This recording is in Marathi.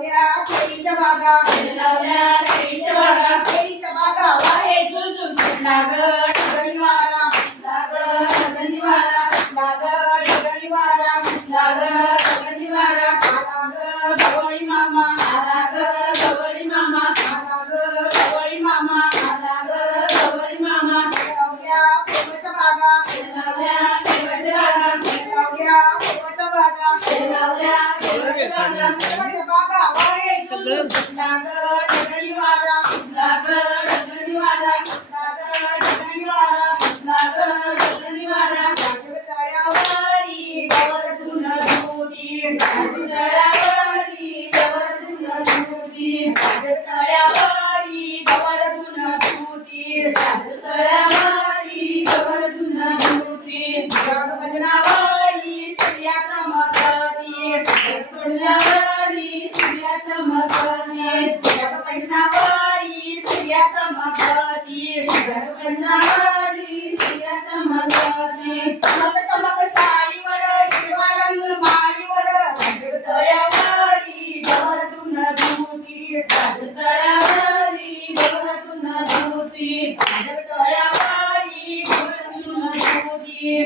लावल्या केळीच्या बागा केळीच्या बागा वाहे झुळझुळ सुटला ग ढगणी वारा ढगणी वारा ढगणी वारा ढगणी वारा आला ग गवळी मामा आला ग गवळी मामा आला ग गवळी मामा आला ग गवळी मामा लावल्या फुलाच्या बागा लावल्या फुलाच्या बागा लावल्या फुलाच्या बागा लावल्या फुलाच्या बागा वाहे झुळझुळ सुटला ग ढगणी वारा ढगणी वारा ढगणी वारा ढगणी वारा तळ्यावरी गवर धुन धुती तळ्यावरी गवर धुन धुती तळ्यावरी गवर धुन धुती तळ्यावरी गवर धुन धुती भजनावरी सूर्या चमकती तोंडावरी सूर्या चमकती भजनावरी सूर्या चमकती भजनावरी सूर्या चमकती चमक चमक साडीवर हिरवा रंग माडीवर तळ्यावरी गवर धुन धुती तळ्यावरी गवर धुन धुती तळ्यावरी गवर धुन धुती